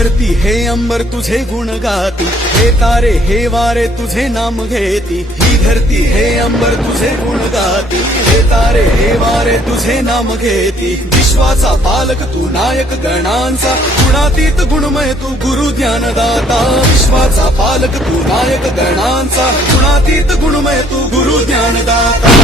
धरती हे अंबर तुझे गुण गाती, हे तारे हे वारे तुझे नाम घेती। ही धरती हे अंबर तुझे गुण गाती, हे तारे हे वारे तुझे नाम घेती। विश्वाचा पालक तू नायक गणांचा, गुणातीत गुणमय तू गुरु ज्ञानदाता। विश्वाचा पालक तू नायक गणांचा, गुणातीत गुणमय तू गुरु ज्ञानदाता।